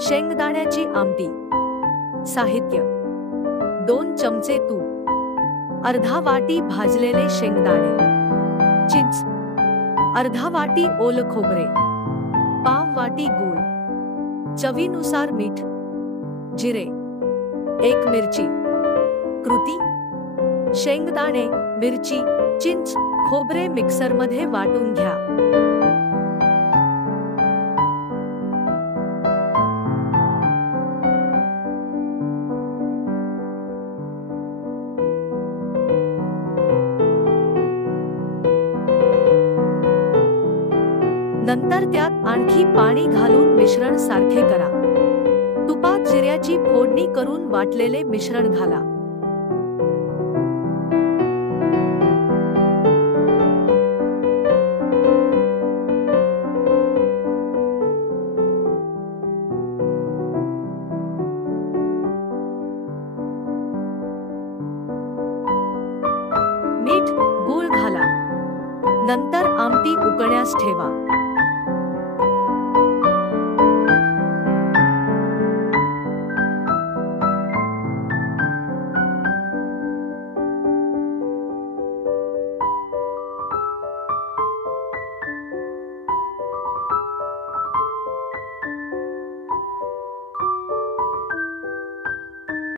शेंगदाण्याची आमटी. साहित्य: 2 चमचे तूप, अर्धा वाटी भाजलेले शेंगदाणे, चिंच, अर्धा वाटी ओलं खोबरे, पाव वाटी गूळ, चवीनुसार मीठ, जिरे, 1 मिरची. कृती: शेंगदाणे, मिरची, चिंच, खोबरे मिक्सरमध्ये वाटून घ्या. नंतर त्यात आणखी पाणी घालून मिश्रण सारखे करा. तुपात जिऱ्याची फोडणी करून वाटलेले मिश्रण घाला. मीठ, गूळ घाला. नंतर आमटी उकळण्यास ठेवा.